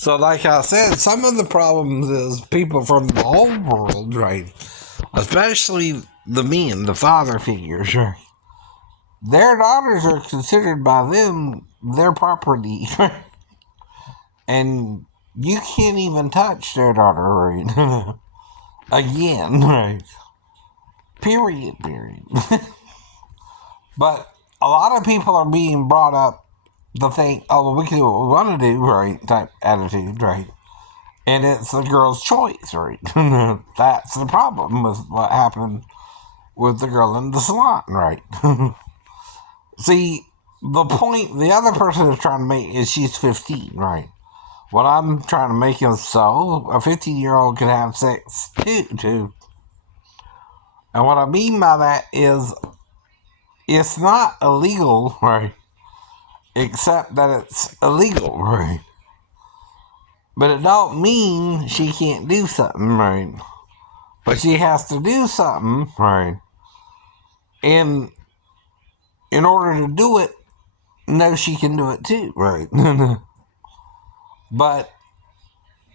So, like I said, some of the problems is people from the old world, right? Especially the men, the father figures, right? Their daughters are considered by them their property, and you can't even touch their daughter, right? Again, right? Period, period. But a lot of people are being brought up to think, oh, well, we can do what we want to do, right? Type attitude, right? And it's the girl's choice, right? That's the problem with what happened with the girl in the salon, right? See, the point the other person is trying to make is she's 15, right? What I'm trying to make is so a 15-year-old can have sex too. And what I mean by that is it's not illegal, right? Except that it's illegal, right? But it don't mean she can't do something, right? But she has to do something, right? And in order to do it, know she can do it too, right? But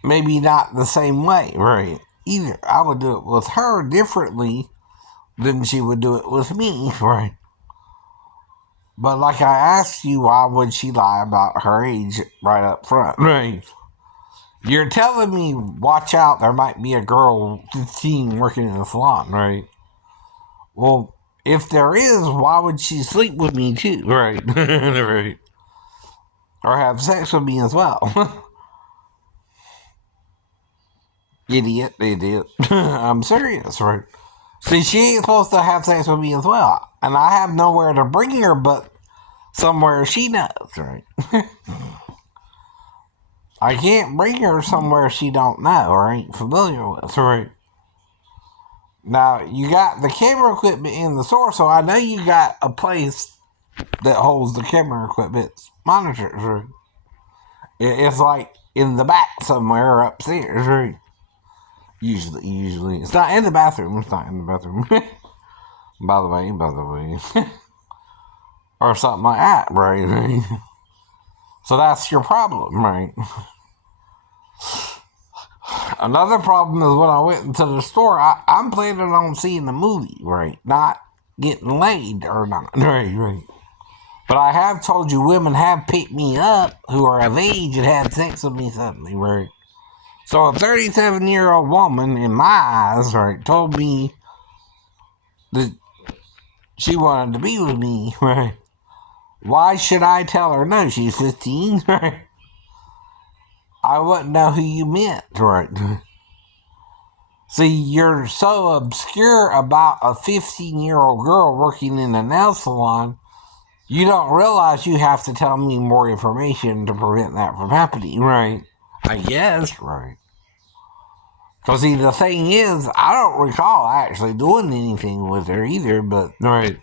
maybe not the same way, right? Either. I would do it with her differently than she would do it with me, right? But like I asked you, why would she lie about her age right up front, right? You're telling me, watch out, there might be a girl 15 working in the salon, right? Well, if there is, why would she sleep with me too, right? Right. Or have sex with me as well. Idiot. I'm serious, right? See, she ain't supposed to have sex with me as well. And I have nowhere to bring her but somewhere she knows, right? I can't bring her somewhere she don't know or ain't familiar with, right? Now, you got the camera equipment in the store, so I know you got a place that holds the camera equipment monitors, right? It's like in the back somewhere upstairs, right? Usually. It's not in the bathroom. By the way. Or something like that, right? So that's your problem, right? Another problem is when I went into the store, I'm planning on seeing the movie, right? Not getting laid or not, right. But I have told you women have picked me up who are of age and had sex with me suddenly, right? So a 37-year-old woman, in my eyes, right, told me that she wanted to be with me, right? Why should I tell her no? She's 15, right? I wouldn't know who you meant, right? See, you're so obscure about a 15-year-old girl working in a nail salon, you don't realize you have to tell me more information to prevent that from happening, right? I guess, right? Because see, the thing is, I don't recall actually doing anything with her either, but, right,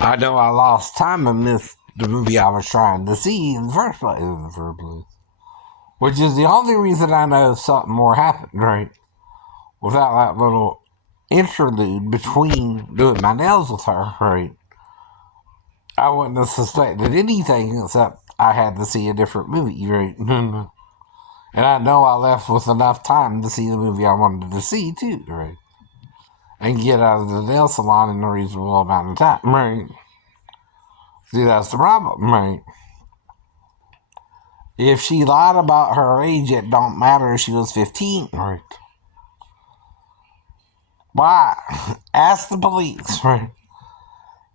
I know I lost time and missed the movie I was trying to see in the first place. Which is the only reason I know something more happened, right? Without that little interlude between doing my nails with her, right? I wouldn't have suspected anything except I had to see a different movie, right? And I know I left with enough time to see the movie I wanted to see, too, right? And get out of the nail salon in a reasonable amount of time, right? See, that's the problem, right? If she lied about her age, it don't matter if she was 15, right? Why? Ask the police, right?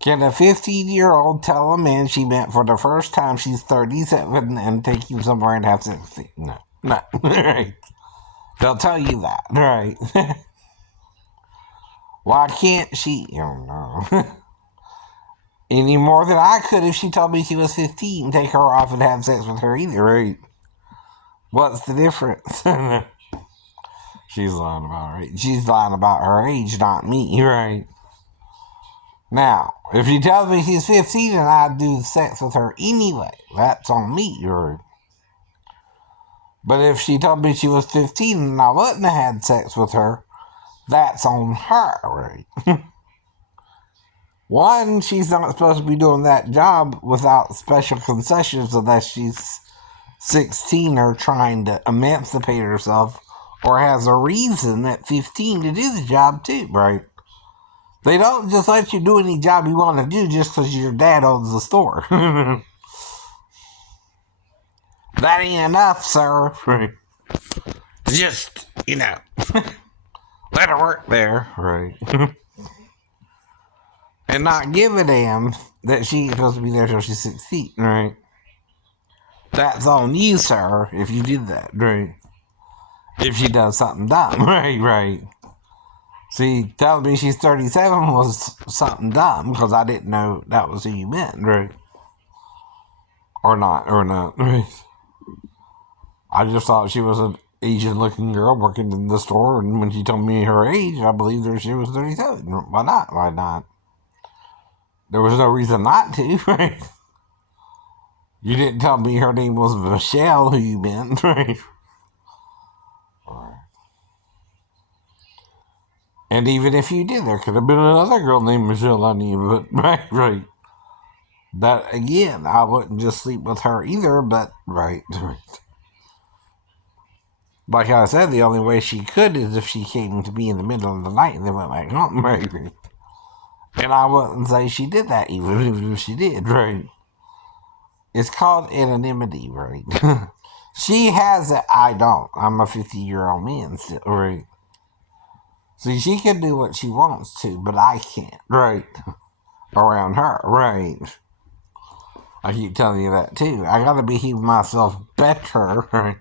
Can a 15-year-old tell a man she met for the first time she's 37 and take you somewhere and have sex with you? No, right? They'll tell you that, right? Why can't she? Oh, no. Any more than I could if she told me she was 15, take her off and have sex with her either, right? What's the difference? She's lying about her age. She's lying about her age, not me, right? Now, if she tells me she's 15 and I do sex with her anyway, that's on me, right? But if she told me she was 15 and I wouldn't have had sex with her, that's on her, right? One, she's not supposed to be doing that job without special concessions unless she's 16 are trying to emancipate herself or has a reason at 15 to do the job too, right? They don't just let you do any job you want to do just because your dad owns the store. That ain't enough, sir. Right. Just, let her work there. Right. And not give a damn that she ain't supposed to be there till she's 16, right? That's on you, sir, if you did that, right? If she does something dumb, right. See, telling me she's 37 was something dumb, because I didn't know that was who you meant, right? Or not, right? I just thought she was an Asian-looking girl working in the store, and when she told me her age, I believed her she was 37. Why not? There was no reason not to, right? You didn't tell me her name was Michelle, who you meant, right? And even if you did, there could have been another girl named Michelle I knew, but right. That, again, I wouldn't just sleep with her either, but right. Like I said, the only way she could is if she came to me in the middle of the night and then went back home, right? And I wouldn't say she did that, even if she did, right? It's called anonymity, right? She has it, I don't. I'm a 50-year-old man still, right? See, she can do what she wants to, but I can't, right? Around her, right? I keep telling you that too. I gotta behave myself better, right?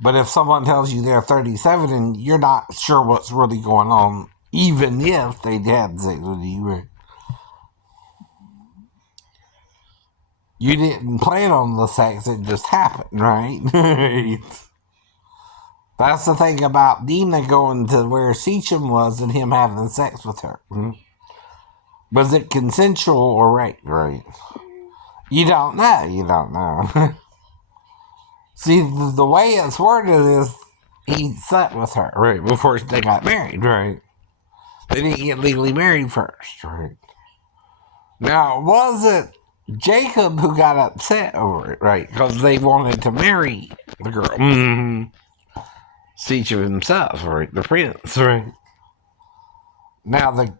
But if someone tells you they're 37 and you're not sure what's really going on, even if they had sex with you, right? You didn't plan on the sex, it just happened, right? That's the thing about Dina going to where Seachem was and him having sex with her. Was it consensual or rape, right? You don't know. See, the way it's worded is he slept with her, right, before they got married, right? They didn't get legally married first, right? Now, was it Jacob who got upset over it, right? Because they wanted to marry the girl. Seachem himself, right? The prince, right? Now, the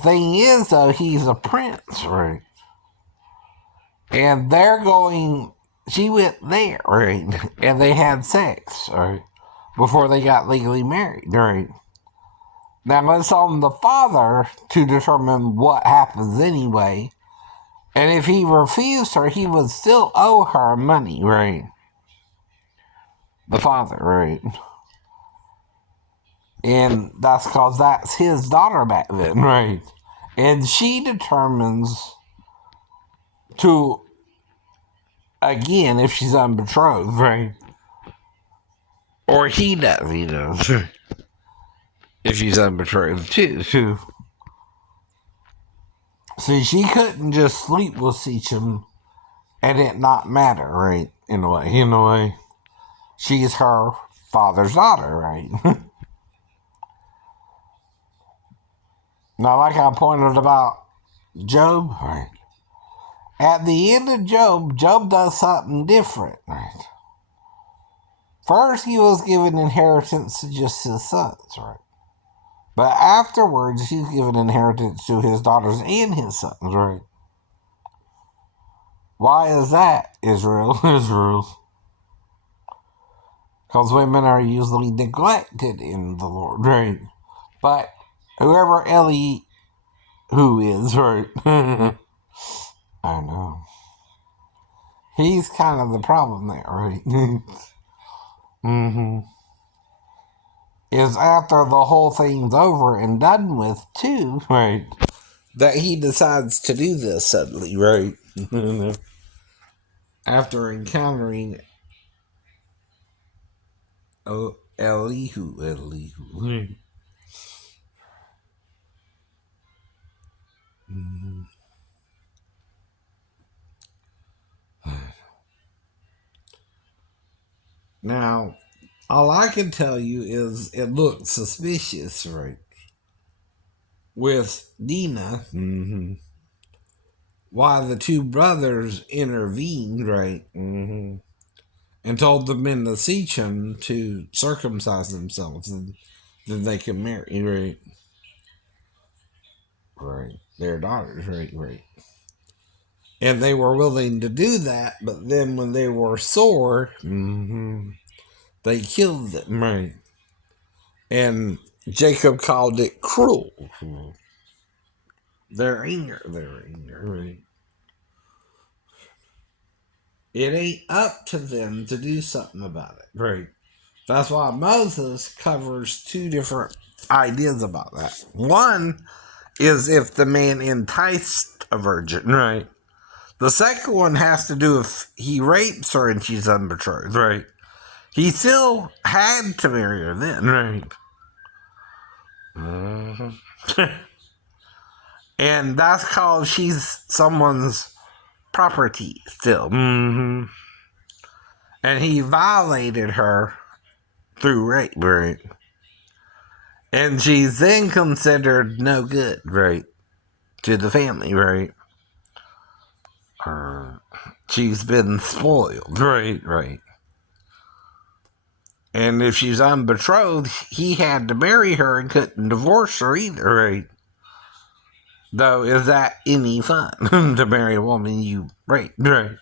thing is, though, he's a prince, right? And she went there, right? And they had sex, right? Before they got legally married, right? Now, it's on the father to determine what happens anyway. And if he refused her, he would still owe her money, right? The father, right? And that's because that's his daughter back then, right? And she determines to, again, if she's unbetrothed, right? Or he does, if she's unbetrothed too. See, she couldn't just sleep with Seachem and it not matter, right? In a way. She's her father's daughter, right? Now, like I pointed about Job, right? At the end of Job does something different, right? First, he was given inheritance to just his sons, right? But afterwards, he's given inheritance to his daughters and his sons, right? Why is that, Israel? Because women are usually neglected in the Lord, right? But whoever who is, right? I know. He's kind of the problem there, right? Is after the whole thing's over and done with, too, right? That he decides to do this suddenly, right? After encountering Elihu. Now, all I can tell you is it looked suspicious, right? With Dina. why the two brothers intervened, right? And told the men to Shechem to circumcise themselves and then they could marry, right? Right. Their daughters, right. And they were willing to do that, but then when they were sore, they killed them, right? And Jacob called it cruel. Their anger, right? It ain't up to them to do something about it, right? That's why Moses covers two different ideas about that. One is if the man enticed a virgin, right? The second one has to do if he rapes her and she's unbetrothed, right? He still had to marry her then, right? And that's called she's someone's property still. And he violated her through rape, right? And she's then considered no good, right? To the family, right? She's been spoiled, right. And if she's unbetrothed, he had to marry her and couldn't divorce her either, right? Though, is that any fun to marry a woman you rape, right?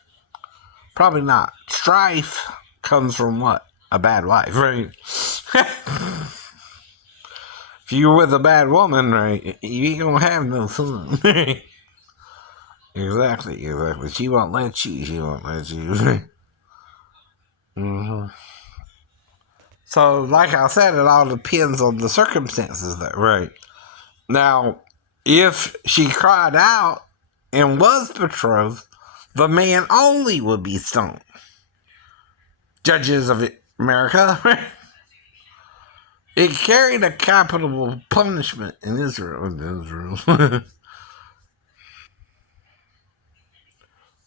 Probably not. Strife comes from what? A bad wife, right? If you're with a bad woman, right, you ain't gonna have no fun. Exactly. She won't let you. So, like I said, it all depends on the circumstances, though, right? Now, if she cried out and was betrothed, the man only would be stoned. Judges of America, it carried a capital punishment in Israel.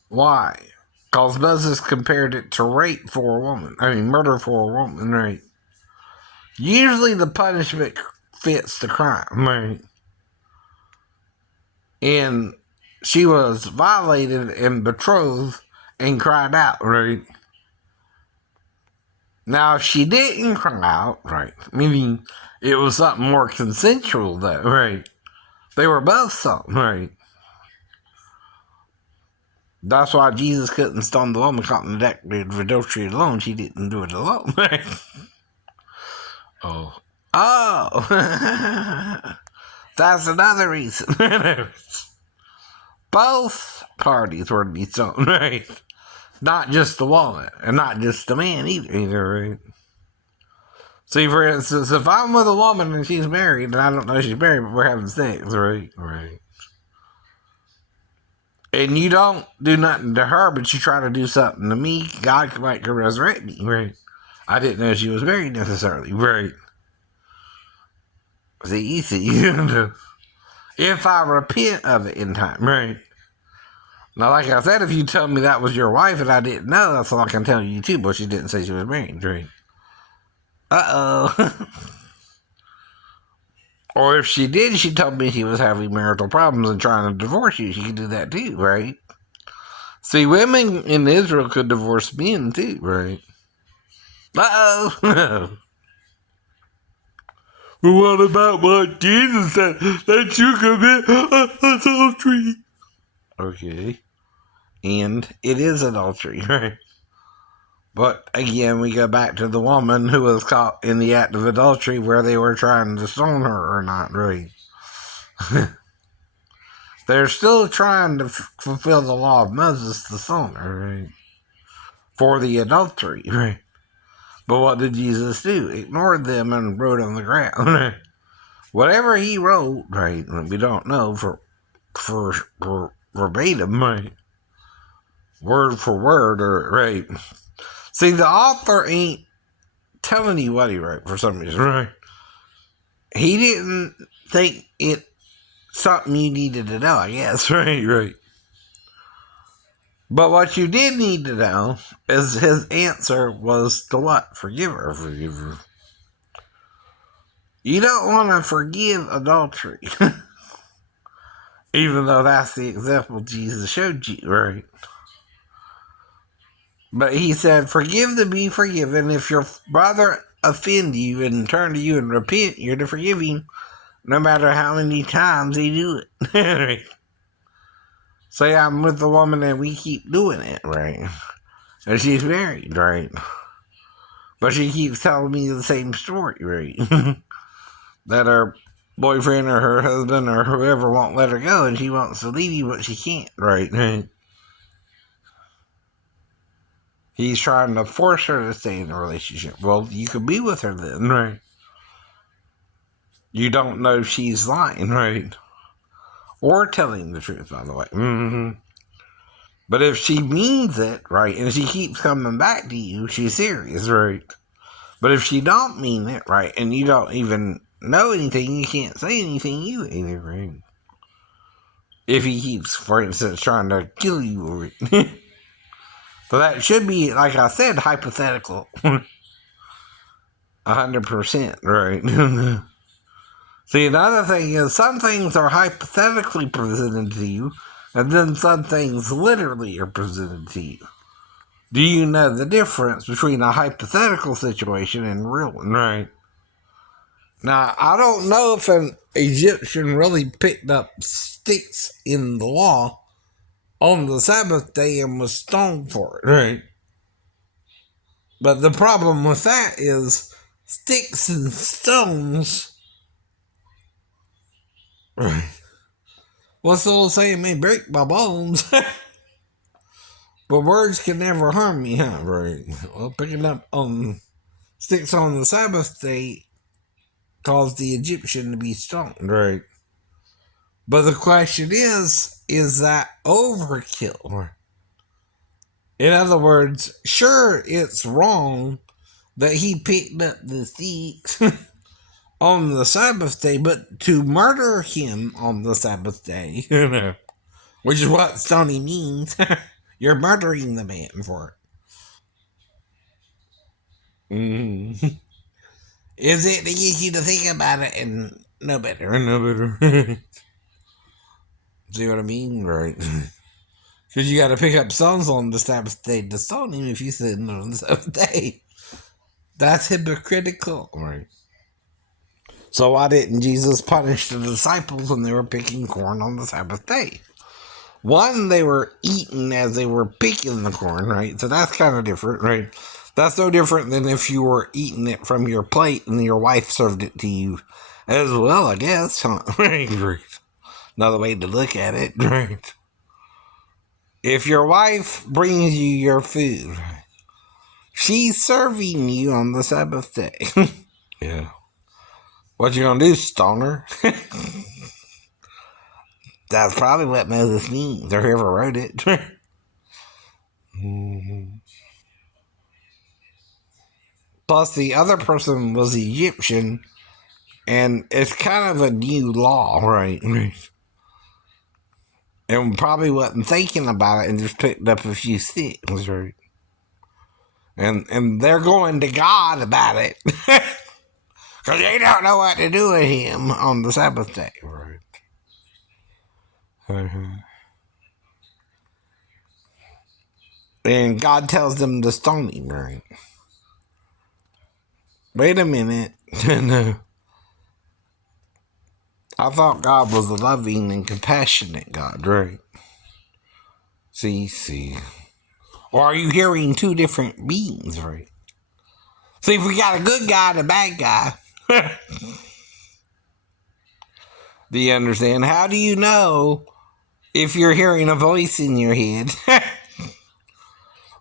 Why? Because Moses compared it to rape for a woman. Murder for a woman, right? Usually the punishment fits the crime, right? And she was violated and betrothed and cried out, right? Now, if she didn't cry out, right, meaning it was something more consensual, though, right? They were both something, right? That's why Jesus couldn't stone the woman caught in the act of adultery alone. She didn't do it alone, right? Oh. That's another reason. Both parties were to be stoned, right? Not just the woman, and not just the man either, right? See, for instance, if I'm with a woman and she's married, and I don't know she's married, but we're having sex, right? Right. And you don't do nothing to her, but you try to do something to me, God might resurrect me, right? I didn't know she was married necessarily, right? See, if I repent of it in time, right? Now, like I said, if you tell me that was your wife and I didn't know, that's all I can tell you too, but she didn't say she was married, right? Uh-oh. Or if she did, she told me she was having marital problems and trying to divorce you. She could do that too, right? See, women in Israel could divorce men too, right? Uh-oh. But what about what Jesus said? That you commit adultery. Okay. And it is adultery, right? But again, we go back to the woman who was caught in the act of adultery where they were trying to stone her or not, right? They're still trying to fulfill the law of Moses, the stone her, right? For the adultery, right? But what did Jesus do? Ignored them and wrote on the ground. Whatever he wrote, right? We don't know for verbatim, right? Word for word, or right? See, the author ain't telling you what he wrote for some reason, right? He didn't think it something you needed to know, I guess, right. But what you did need to know is his answer was to what? Forgive her. You don't want to forgive adultery. Even though that's the example Jesus showed you, right? But he said, forgive to be forgiven. If your brother offend you and turn to you and repent, you're to forgive him, no matter how many times he do it. Say I'm with the woman and we keep doing it, right? And she's married, right? But she keeps telling me the same story, right? That her boyfriend or her husband or whoever won't let her go and she wants to leave you, but she can't, right? He's trying to force her to stay in a relationship. Well, you could be with her then, right? You don't know if she's lying, right? Or telling the truth, by the way. Mm-hmm. But if she means it, right, and she keeps coming back to you, she's serious, right? But if she don't mean it, right, and you don't even know anything, you can't say anything either, right? If he keeps, for instance, trying to kill you over it. So that should be, like I said, hypothetical. 100%, right? See, another thing is some things are hypothetically presented to you, and then some things literally are presented to you. Do you know the difference between a hypothetical situation and a real one, right? Now, I don't know if an Egyptian really picked up sticks in the law on the Sabbath day and was stoned for it, right? But the problem with that is sticks and stones, right? What's the old saying? May break my bones. But words can never harm me, huh? Right. Well, picking up sticks on the Sabbath day caused the Egyptian to be stoned, right? But the question is that overkill? In other words, sure, it's wrong that he picked up the sticks on the Sabbath day, but to murder him on the Sabbath day, which is what stoning means, you're murdering the man for it. Mm-hmm. Is it to get you to think about it and know better? See what I mean? Right. Because you got to pick up stones on the Sabbath day to stone him if you said no on the Sabbath day. That's hypocritical. Right. So why didn't Jesus punish the disciples when they were picking corn on the Sabbath day? One, they were eating as they were picking the corn, right? So that's kind of different, right? That's no different than if you were eating it from your plate and your wife served it to you as well, I guess. Right. Another way to look at it, right? If your wife brings you your food, she's serving you on the Sabbath day. Yeah. What you gonna do, stoner? That's probably what Moses means, or whoever wrote it. Mm-hmm. Plus, the other person was Egyptian, and it's kind of a new law, right? And probably wasn't thinking about it and just picked up a few sticks, right? And they're going to God about it. Because they don't know what to do with him on the Sabbath day, right? And God tells them to stone him, right? Wait a minute. No. I thought God was a loving and compassionate God, right? See. Or are you hearing two different beings, right? See, if we got a good guy and a bad guy. Do you understand? How do you know if you're hearing a voice in your head?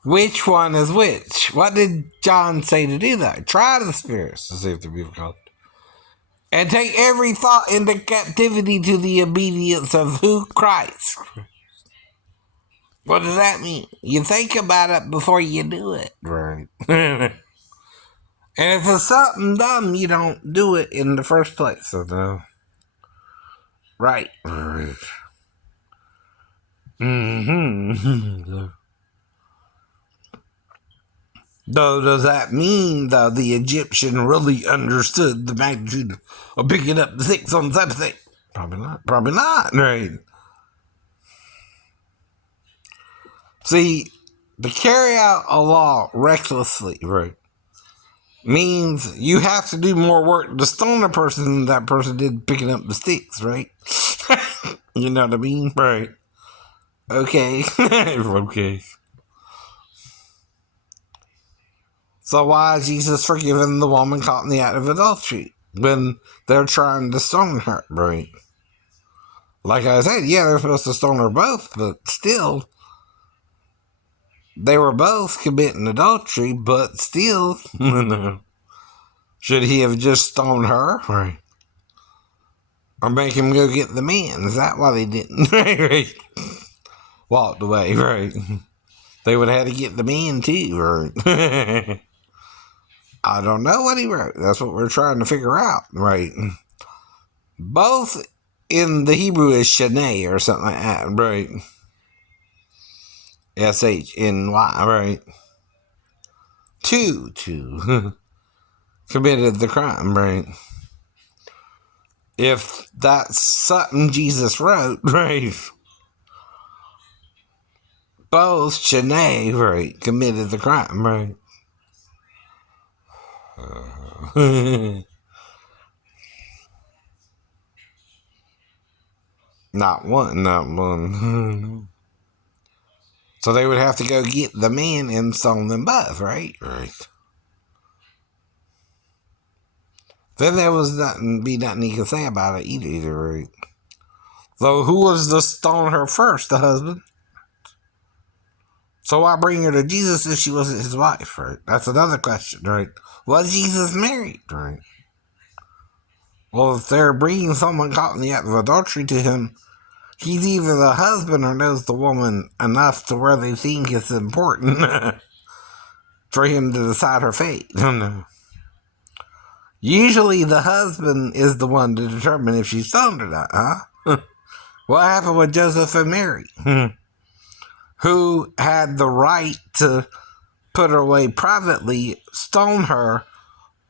Which one is which? What did John say to do that? Try the spirits to see if they're of God. And take every thought into captivity to the obedience of who? Christ. What does that mean? You think about it before you do it. Right. And if it's something dumb, you don't do it in the first place. So no. Right. Mm-hmm. Though, does that mean, though, the Egyptian really understood the magnitude of picking up the sticks on the Sabbath day? Probably not. Right. See, to carry out a law recklessly, right, means you have to do more work to stone a person than that person did picking up the sticks, right? You know what I mean? Right. Okay. Okay. So why is Jesus forgiving the woman caught in the act of adultery when they're trying to stone her, right? Like I said, yeah, they're supposed to stone her both, but still, they were both committing adultery, but still, should he have just stoned her? Right. Or make him go get the man? Is that why they didn't? Right. Walked away, right? They would have had to get the man too, right? I don't know what he wrote. That's what we're trying to figure out, right? Both in the Hebrew is Shany or something like that, right? Shny, right? Two committed the crime, right? If that's something Jesus wrote, right? Both Shany, right, committed the crime, right? Not one. So they would have to go get the man and stone them both, right? Right. Then there was nothing he could say about it either, right? So who was to stone her first? The husband. So why bring her to Jesus if she wasn't his wife, right? That's another question, right? Was Jesus married, right? Well, if they're bringing someone caught in the act of adultery to him, he's either the husband or knows the woman enough to where they think it's important for him to decide her fate. No. Usually the husband is the one to determine if she's stoned or not, huh? What happened with Joseph and Mary? Who had the right to put her away privately, stone her,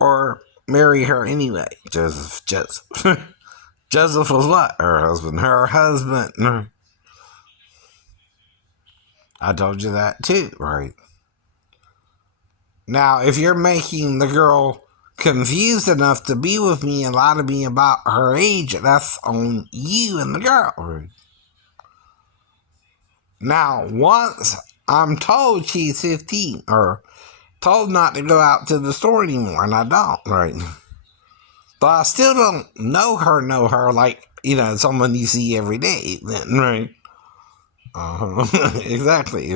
or marry her anyway? Joseph. Joseph was what? Her husband. I told you that too, right? Now, if you're making the girl confused enough to be with me and lie to me about her age, that's on you and the girl, right? Now, once I'm told she's 15, or told not to go out to the store anymore, and I don't, right? But I still don't know her like, someone you see every day, then, right? Exactly.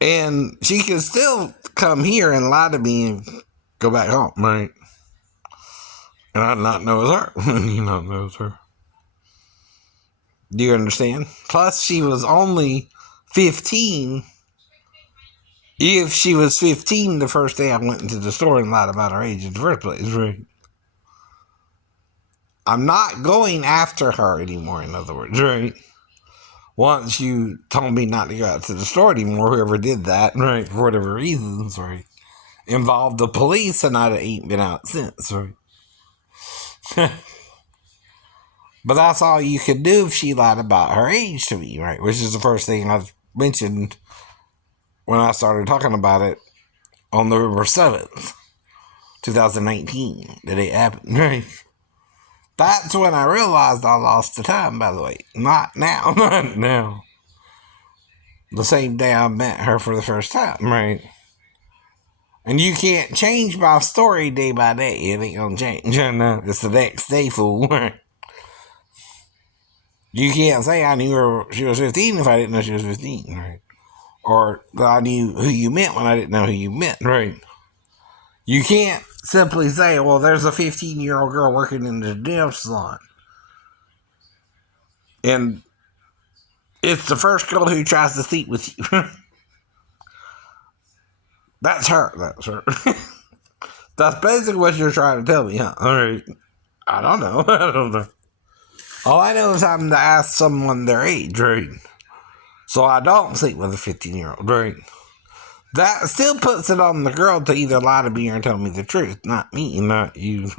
And she can still come here and lie to me and go back home, right? And I not know it's her. You not know it's her. Do you understand? Plus, she was only 15. If she was 15 the first day I went into the store and lied about her age in the first place, right? I'm not going after her anymore, in other words, right? Once you told me not to go out to the store anymore, whoever did that, right, for whatever reasons, right, involved the police, and I ain't been out since, right? But that's all you could do if she lied about her age to me, right? Which is the first thing I mentioned when I started talking about it on November 7th, 2019, that it happened, right? That's when I realized I lost the time, by the way. Not now, not now. The same day I met her for the first time, right? And you can't change my story day by day. It ain't gonna change. It's the next day, fool. You can't say I knew her she was 15 if I didn't know she was 15, right? Or that I knew who you meant when I didn't know who you meant, right? You can't simply say, well, there's a 15-year-old girl working in the nail salon. And it's the first girl who tries to sleep with you. That's her. That's basically what you're trying to tell me, huh? All right. I don't know. All I know is I'm to ask someone their age, right? So I don't sleep with a 15-year-old, right? That still puts it on the girl to either lie to me or tell me the truth. Not me, not you.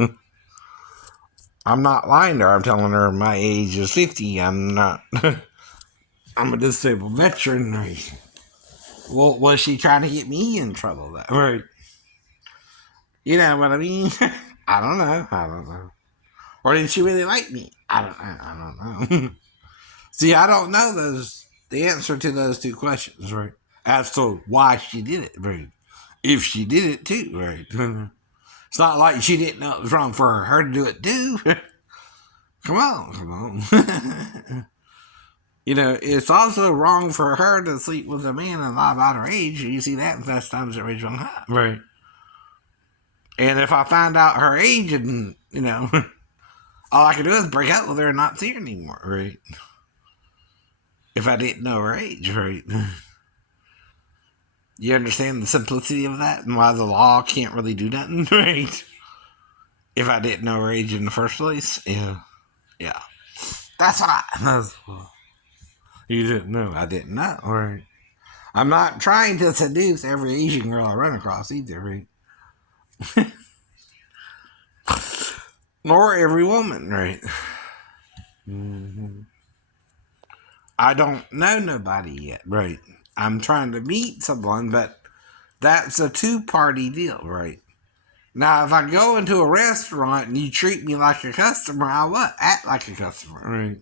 I'm not lying to her. I'm telling her my age is 50. I'm not I'm a disabled veteran. Right? Well, was she trying to get me in trouble? That right? You know what I mean? I don't know. I don't know. Or did she really like me? I don't know. See, I don't know the answer to those two questions, right? As to why she did it, right? If she did it too, right? It's not like she didn't know it was wrong for her to do it too. Come on. It's also wrong for her to sleep with a man and lie about her age. You see that in Fast Times at Ridgemont High. Right. And if I find out her age and, all I can do is break up with her and not see her anymore, right? If I didn't know her age, right? You understand the simplicity of that and why the law can't really do nothing, right? If I didn't know her age in the first place, yeah. That's what you didn't know. I didn't know, right? I'm not trying to seduce every Asian girl I run across either, right? Nor every woman, right? Mm-hmm. I don't know nobody yet, right? I'm trying to meet someone, but that's a two-party deal, right? Now, if I go into a restaurant and you treat me like a customer, I what? Act like a customer, right?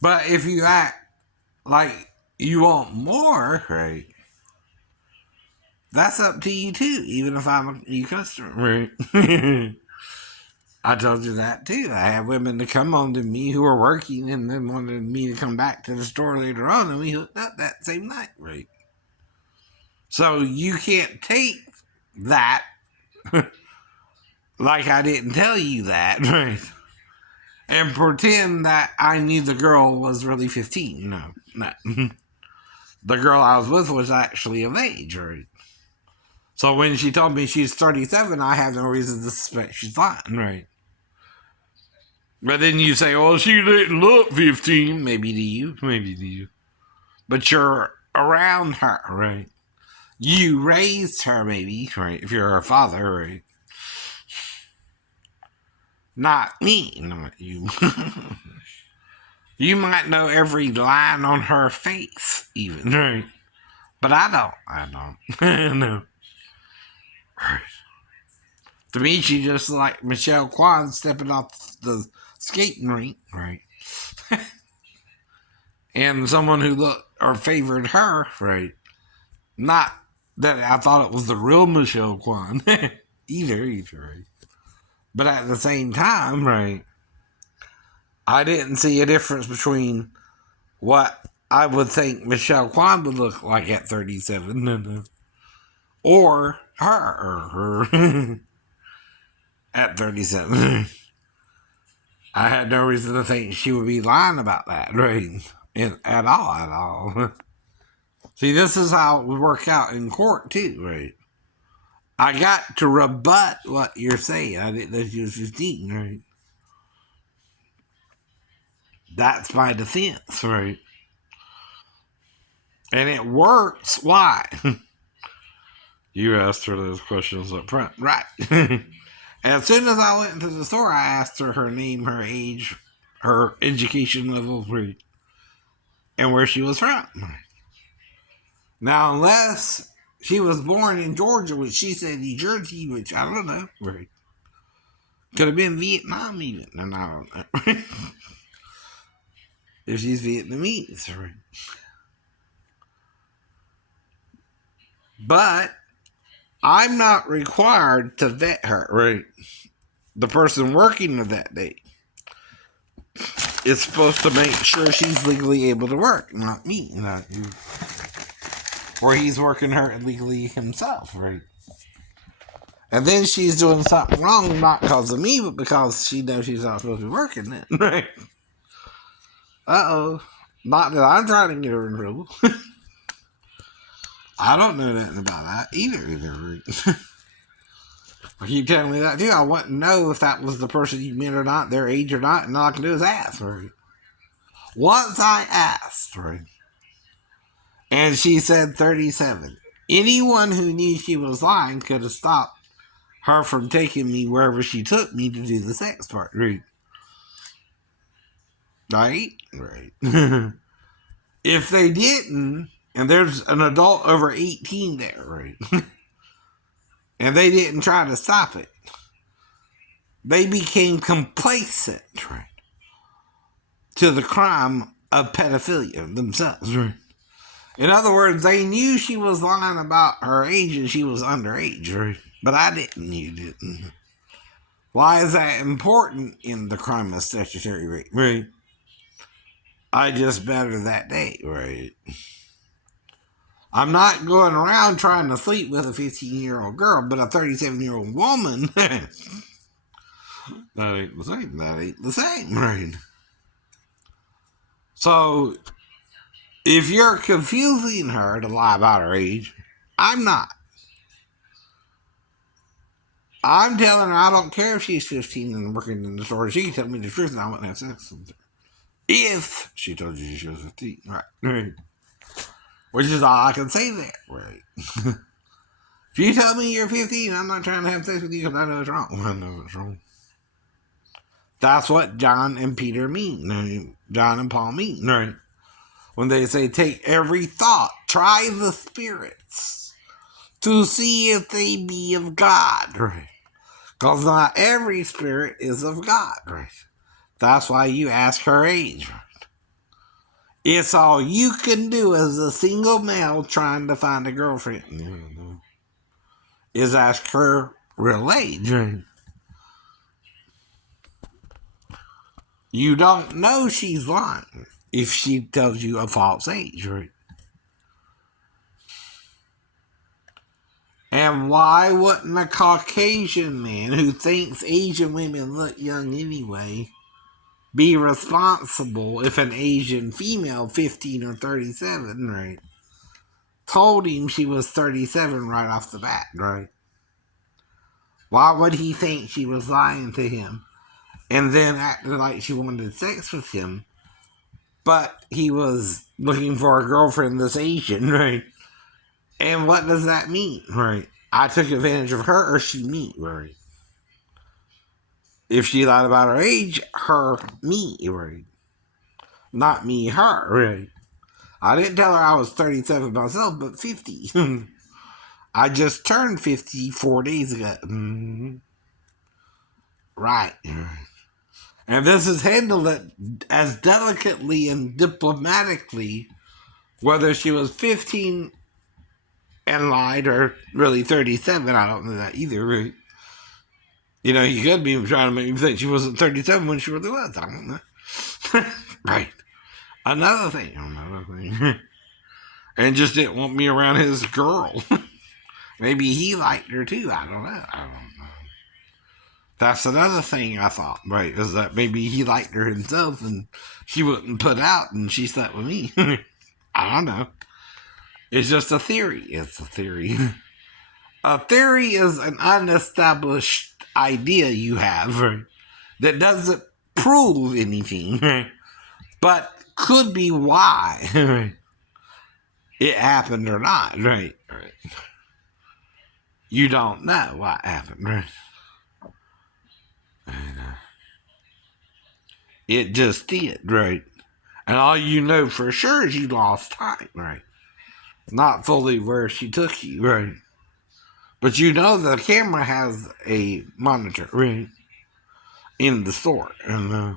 But if you act like you want more, right? That's up to you too, even if I'm a new customer, right? I told you that too. I have women that come on to me who are working and then wanted me to come back to the store later on, and we hooked up that same night, right? So you can't take that like I didn't tell you that, right? And pretend that I knew the girl was really 15. No. The girl I was with was actually of age, right? So when she told me she's 37, I have no reason to suspect she's lying, right? But then you say, oh, she didn't look 15. Maybe to you. But you're around her, right? You raised her, maybe, right? If you're her father, right? Not me, not you. You might know every line on her face, even, right? But I don't. No. Right. To me, she just like Michelle Kwan stepping off the skating rink, right? And someone who looked or favored her, right? Not that I thought it was the real Michelle Kwan, either, right? But at the same time, right? I didn't see a difference between what I would think Michelle Kwan would look like at 37, or her at 37. I had no reason to think she would be lying about that, right? At all. See, this is how it would work out in court, too, right? I got to rebut what you're saying. I didn't know she was 15, right? That's my defense, right? And it works. Why? You asked her those questions up front. Right. As soon as I went into the store, I asked her name, her age, her education level, and where she was from. Now, unless she was born in Georgia, which she said New Jersey, which I don't know. Right. Could have been Vietnam even. And I don't know. If she's Vietnamese, right? But I'm not required to vet her, right? The person working with that day is supposed to make sure she's legally able to work, not me, not you. Or he's working her illegally himself, right? And then she's doing something wrong, not because of me, but because she knows she's not supposed to be working it, right? Uh-oh. Not that I'm trying to get her in trouble. I don't know nothing about that either. Right? I keep telling me that too. I want to know if that was the person you meant or not, their age or not, and all I can do is ask, right? Once I asked, right? And she said 37. Anyone who knew she was lying could have stopped her from taking me wherever she took me to do the sex part, right? Right? Right. If they didn't, and there's an adult over 18 there, right? And they didn't try to stop it, they became complacent, right, to the crime of pedophilia themselves, right? In other words, they knew she was lying about her age and she was underage, right? But I didn't, you didn't. Why is that important in the crime of statutory rape, right? I just better that day, right? I'm not going around trying to sleep with a 15-year-old girl, but a 37-year-old woman, that ain't the same. That ain't the same, right? So, if you're confusing her to lie about her age, I'm not. I'm telling her I don't care if she's 15 and working in the store. She can tell me the truth and I wouldn't have sex with her. If she told you she was 15. Right. Which is all I can say there. Right. If you tell me you're 15, I'm not trying to have sex with you because I know it's wrong. I know it's wrong. That's what John and Peter mean. John and Paul mean, right? When they say take every thought, try the spirits to see if they be of God, right? Because not every spirit is of God, right? That's why you ask her age, right? It's all you can do as a single male trying to find a girlfriend, is ask her real age, right? You don't know she's lying if she tells you a false age, right? And why wouldn't a Caucasian man who thinks Asian women look young anyway be responsible if an Asian female, 15 or 37, right, told him she was 37 right off the bat, right? Why would he think she was lying to him and then acted like she wanted sex with him, but he was looking for a girlfriend that's Asian, right? And what does that mean, right? I took advantage of her or she me, right? If she lied about her age, her, me, right? Not me, her, right? I didn't tell her I was 37 myself, but 50. I just turned 50 4 days ago. Right. And this is handled as delicately and diplomatically, whether she was 15 and lied or really 37. I don't know that either, right? You know, you could be trying to make me think she wasn't 37 when she really was. I don't know. Right. Another thing. And just didn't want me around his girl. Maybe he liked her too. I don't know. That's another thing I thought, right? Is that maybe he liked her himself and she wouldn't put out and she slept with me. I don't know. It's just a theory. It's a theory. A theory is an unestablished idea you have, right, that doesn't prove anything, right, but could be why right, it happened or not, right? Right. You don't know what happened, right? It just did, right? And all you know for sure is you lost time, right? Not fully where she took you, right? But you know the camera has a monitor, right, in the store, and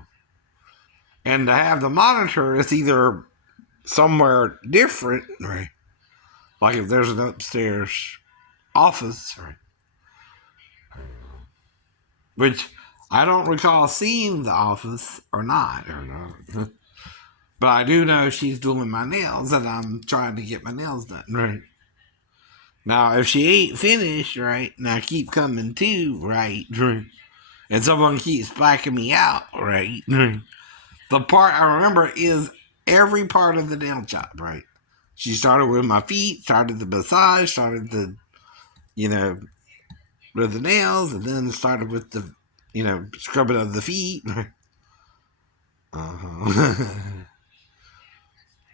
to have the monitor, it's either somewhere different, right? Like if there's an upstairs office, right? Which I don't recall seeing the office or not, but I do know she's doing my nails and I'm trying to get my nails done, right? Now, if she ain't finished, right, and I keep coming to, right, and someone keeps backing me out, right, the part I remember is every part of the nail job, right? She started with my feet, started the massage, started the, with the nails, and then started with the, scrubbing of the feet.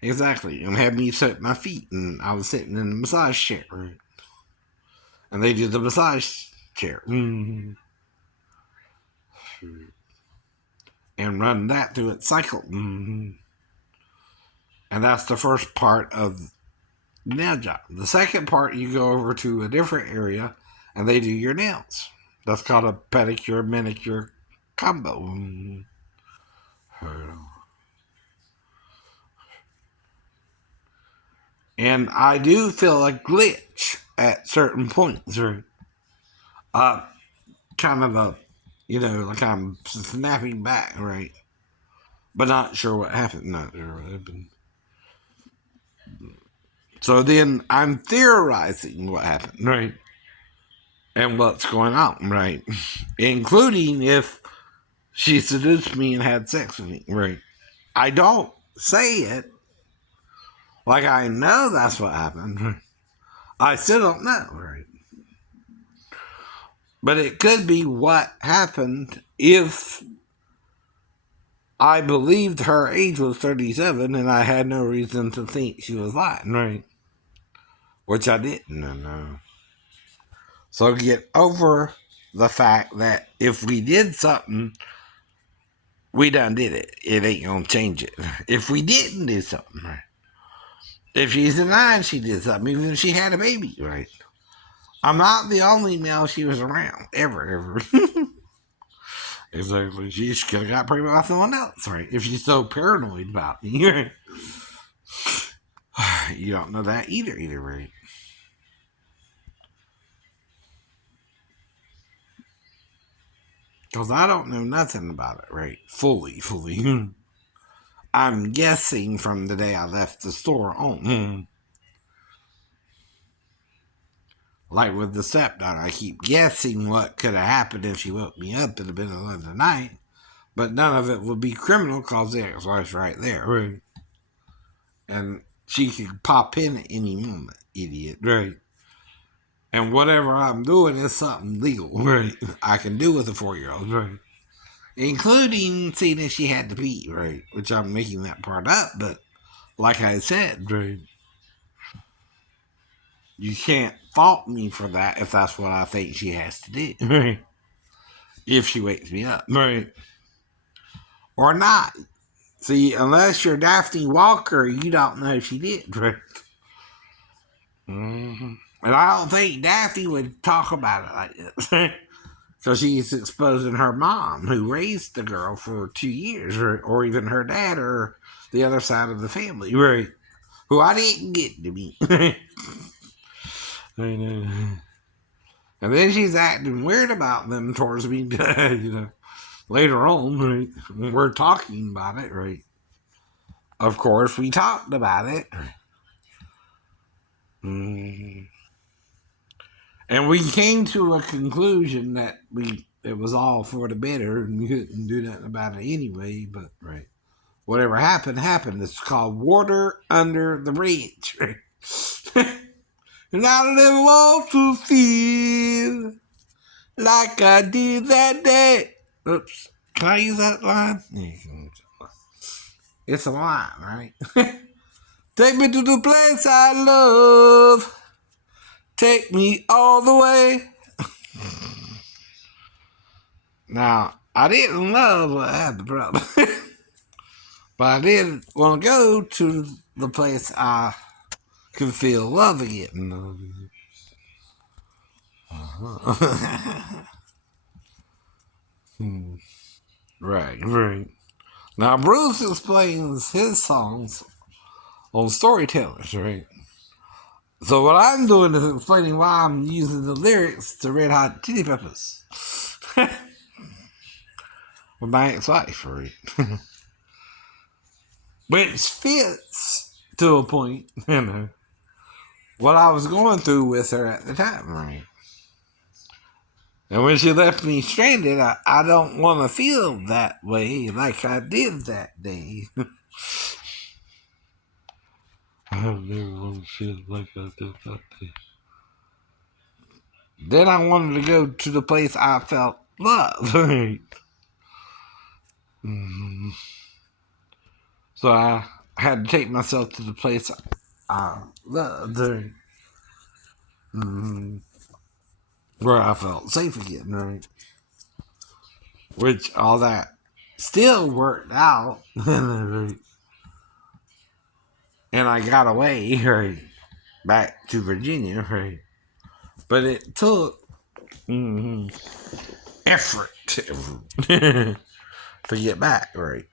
Exactly. And had me set my feet, and I was sitting in the massage chair, right? And they did the massage chair. and run that through its cycle. And that's the first part of the nail job. The second part, you go over to a different area and they do your nails. That's called a pedicure manicure combo. And I do feel a glitch at certain points, or kind of a, like I'm snapping back, right? But not sure what happened. Not sure what happened. So then I'm theorizing what happened, right? And what's going on, right? Including if she seduced me and had sex with me, right? I don't say it like I know that's what happened. I still don't know, right? But it could be what happened if I believed her age was 37 and I had no reason to think she was lying, right? Which I didn't know. So get over the fact that if we did something, we done did it. It ain't gonna change it. If we didn't do something, right? If she's denying she did something, even if she had a baby, right? I'm not the only male she was around, ever. Exactly. She could have got pregnant by someone else, right? If she's so paranoid about me, right? You don't know that either, right? Because I don't know nothing about it, right? Fully. I'm guessing from the day I left the store on. Like with the stepdaughter, I keep guessing what could have happened if she woke me up in the middle of the night. But none of it would be criminal because the ex-wife's right there, right? And she could pop in at any moment, idiot, right? And whatever I'm doing is something legal, right? I can do with a 4-year-old, right? Including seeing if she had to pee, right? Which I'm making that part up, but like I said, right? You can't fault me for that if that's what I think she has to do, right? If she wakes me up, right? Or not. See, unless you're Daphne Walker, you don't know she did, right? And I don't think Daphne would talk about it like this. So she's exposing her mom, who raised the girl for 2 years, or even her dad, or the other side of the family, right? Who I didn't get to meet. I know. And then she's acting weird about them towards me, later on, right? When we're talking about it, right? Of course, we talked about it. And we came to a conclusion that it was all for the better and we couldn't do nothing about it anyway, but right. Whatever happened. It's called water under the bridge. Right? And I don't ever want to feel like I did that day. Oops. Can I use that line? It's a line, right? Take me to the place I love. Take me all the way. Now, I didn't love what I had the problem. But I did want to go to the place I could feel love again. Right. Now, Bruce explains his songs on Storytellers, right? So what I'm doing is explaining why I'm using the lyrics to Red Hot Chili Peppers. With my ex-wife, right? Which fits to a point, what I was going through with her at the time, right? And when she left me stranded, I don't want to feel that way like I did that day. I never want to feel like I did that day. Then I wanted to go to the place I felt love. So I had to take myself to the place I loved. Where I felt safe again, right? Which all that still worked out. And I got away, right, back to Virginia, right. But it took effort to get back, right.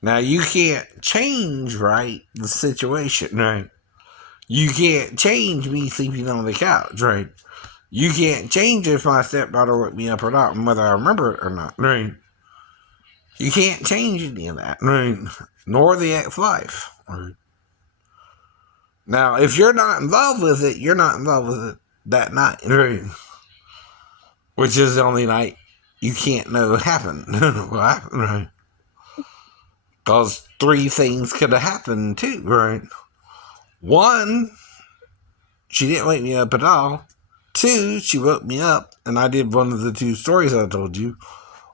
Now you can't change, right, the situation, right. You can't change me sleeping on the couch, right. You can't change if my stepdaughter woke me up or not, and whether I remember it or not, right. You can't change any of that, right. Nor the ex-wife, right. Now, if you're not involved with it, you're not involved with it that night, right. Which is the only night you can't know what happened. What happened, right? Because three things could have happened too, right? One, she didn't wake me up at all. Two, she woke me up and I did one of the two stories I told you.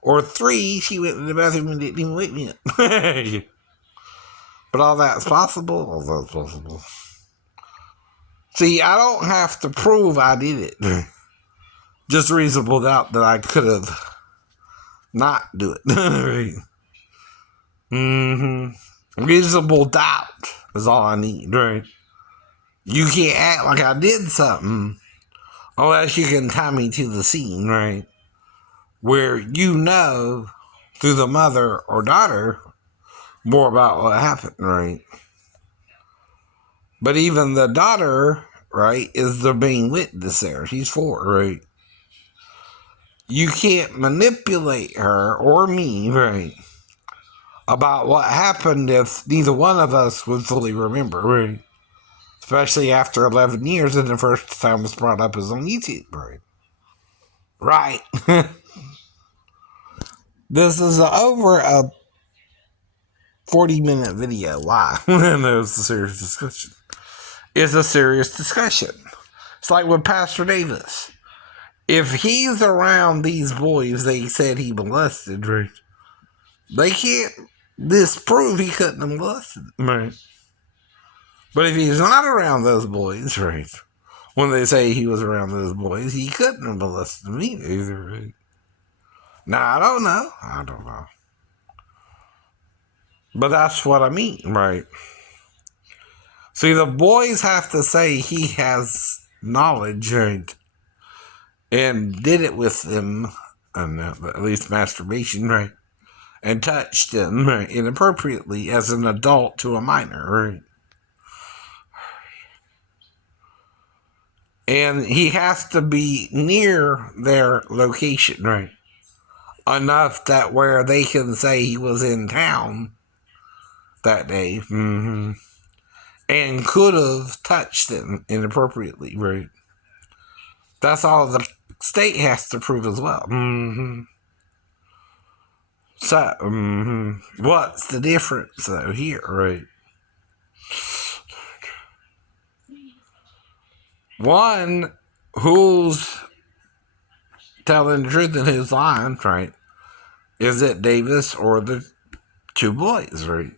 Or three, she went to the bathroom and didn't even wake me up. But all that's possible. All that's possible. See, I don't have to prove I did it. Just reasonable doubt that I could have not do it. Right? Reasonable doubt is all I need, right? You can't act like I did something unless you can tie me to the scene, right? Where you know through the mother or daughter more about what happened, right? But even the daughter, right, is the main witness there. She's 4, right? You can't manipulate her or me, right, about what happened if neither one of us would fully remember, right? Especially after 11 years and the first time it's brought up is on YouTube, right? Right. This is over a 40-minute video. Why? No, it's a serious discussion. It's a serious discussion. It's like with Pastor Davis. If he's around these boys they said he molested, right? They can't disprove he couldn't have molested them, right? But if he's not around those boys, right? When they say he was around those boys, he couldn't have molested me either, right? Now, I don't know. But that's what I mean, right? See, the boys have to say he has knowledge, right? And did it with them, and at least masturbation, right? And touched them, right, inappropriately as an adult to a minor, right? And he has to be near their location, right? Enough that where they can say he was in town that day, and could have touched them inappropriately, right? That's all the state has to prove as well. So, what's the difference though here, right? One, who's telling the truth and who's lying, right? Is it Davis or the two boys, right?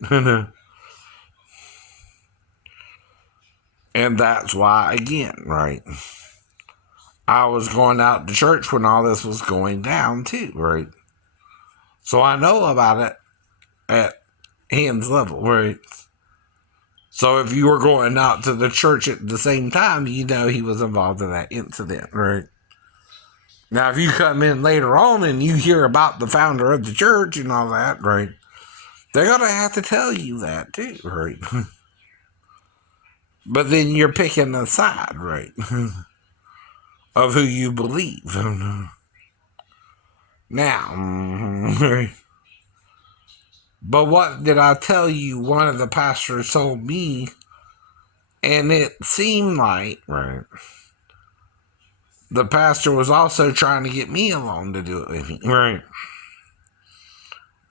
And that's why, again, right? I was going out to church when all this was going down too, right? So I know about it at hands level, right? So if you were going out to the church at the same time, you know he was involved in that incident, right? Now, if you come in later on and you hear about the founder of the church and all that, right? They're going to have to tell you that too, right? But then you're picking a side, right? Of who you believe. Now, right? But what did I tell you? One of the pastors told me, and it seemed like, right, the pastor was also trying to get me along to do it with me, right?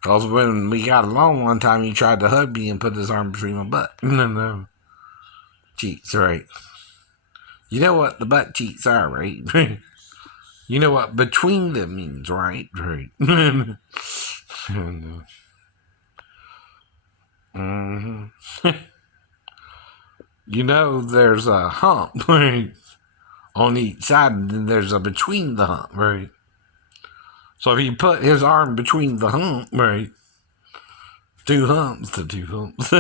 Because when we got along one time, he tried to hug me and put his arm between my butt. No. Cheeks, right? You know what the butt cheeks are, right? You know what between them means, right? Right. You know there's a hump, right, on each side, and then there's a between the hump, right? So if he put his arm between the hump, right? Two humps to two humps.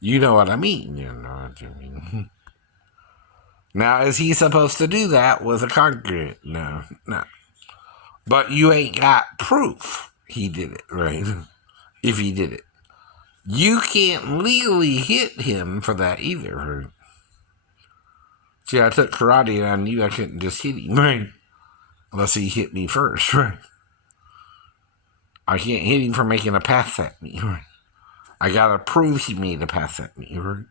You know what I mean. You know what I mean. Now, is he supposed to do that with a concrete? No, no. But you ain't got proof he did it, right? If he did it. You can't legally hit him for that either, right? See, I took karate and I knew I couldn't just hit him, right? Unless he hit me first, right? I can't hit him for making a pass at me, right? I gotta prove he made a pass at me, right?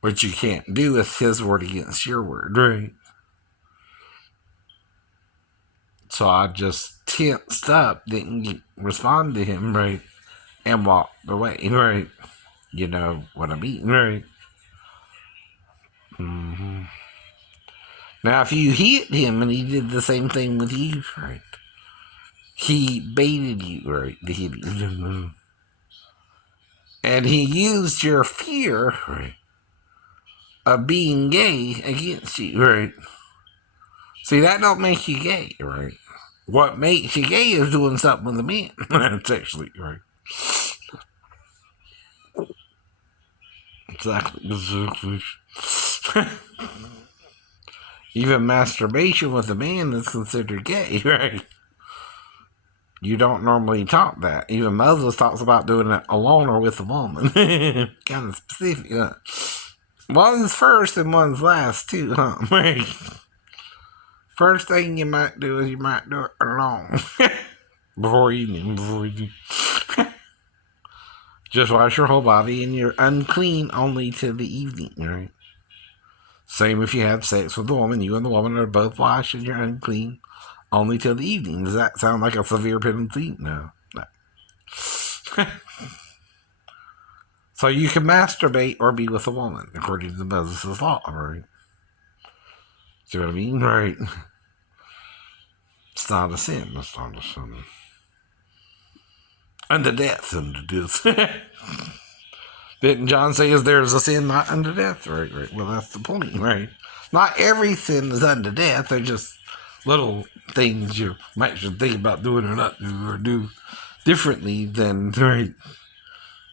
Which you can't do with his word against your word, right? So I just tensed up, didn't respond to him, right? And walked away, right? You know what I mean, right? Mm-hmm. Now, if you hit him and he did the same thing with you, right? He baited you, right? To hit you. And he used your fear, right, of being gay against you, right? See, that don't make you gay, right? What makes you gay is doing something with a man, sexually, right? Exactly. Even masturbation with a man is considered gay, right? You don't normally talk that. Even Moses talks about doing it alone or with a woman. Kind of specific. One's first and one's last, too, huh? Right. First thing you might do is you might do it alone. Before eating. Just wash your whole body and you're unclean only till the evening, right? Same if you have sex with a woman. You and the woman are both washed and you're unclean only till the evening. Does that sound like a severe penalty? No. So you can masturbate or be with a woman, according to Moses' law, right? See what I mean? Right. It's not a sin. It's not a sin. Unto death, unto death. Didn't John say, is there is a sin not unto death? Right. Well, that's the point, right? Not every sin is unto death. They're just little things you might should think about doing or not do, or do differently than, right,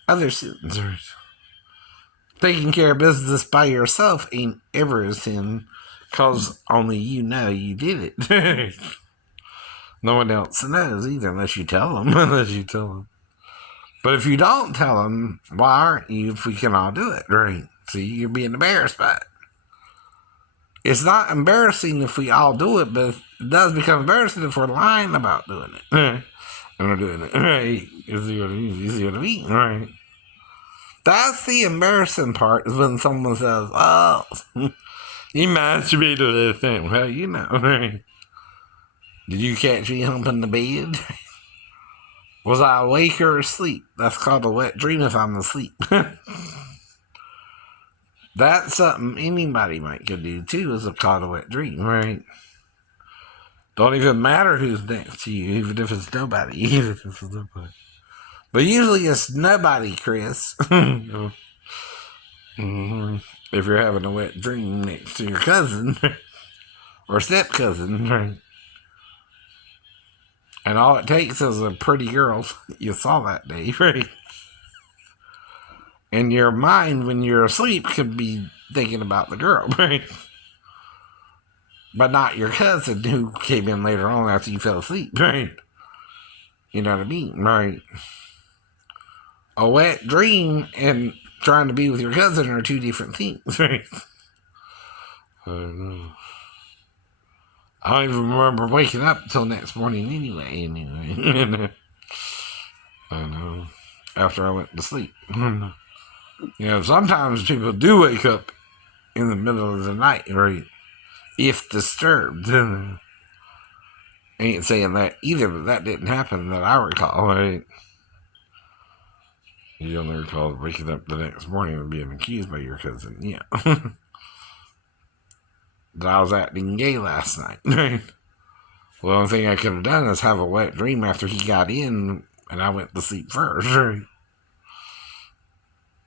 other sins, right? Taking care of business by yourself ain't ever a sin, because only you know you did it. No one else knows either, unless you tell them. But if you don't tell them, why aren't you if we can all do it, right? So you're being embarrassed by it. It's not embarrassing if we all do it, but it does become embarrassing if we're lying about doing it. And we're doing it, right? You see what I mean, right? That's the embarrassing part, is when someone says, oh, you masturbated to this thing. Well, you know, right? Did you catch me humping the bed? Was I awake or asleep? That's called a wet dream if I'm asleep. That's something anybody might could do too, is called a wet dream, right? Don't even matter who's next to you, even if it's nobody. But usually it's nobody, Chris. Mm-hmm. If you're having a wet dream next to your cousin or step cousin, right? And all it takes is a pretty girl you saw that day, right? And your mind, when you're asleep, could be thinking about the girl, right? But not your cousin who came in later on after you fell asleep, right? You know what I mean, right? A wet dream and trying to be with your cousin are two different things, right? I don't know. I don't even remember waking up until next morning anyway. I know. After I went to sleep. You know, sometimes people do wake up in the middle of the night, right? If disturbed. Ain't saying that either, but that didn't happen that I recall, right? You only recall waking up the next morning and being accused by your cousin, yeah. That I was acting gay last night, right? Well, the only thing I could have done is have a wet dream after he got in and I went to sleep first, right?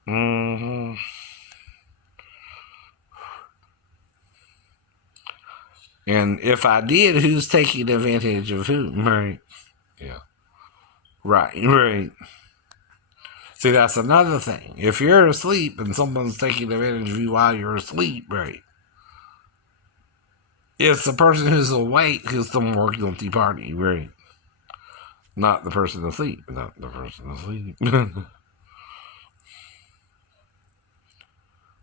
Mm-hmm. And if I did, who's taking advantage of whom? Right. Yeah. Right. See, that's another thing. If you're asleep and someone's taking advantage of you while you're asleep, right? It's the person who's awake who's the more guilty party, right? Not the person asleep. Not the person asleep.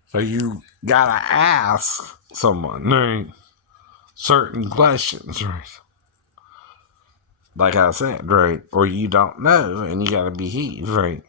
So you gotta ask someone, right? Certain questions, right? Like I said, right? Or you don't know and you gotta behave, right?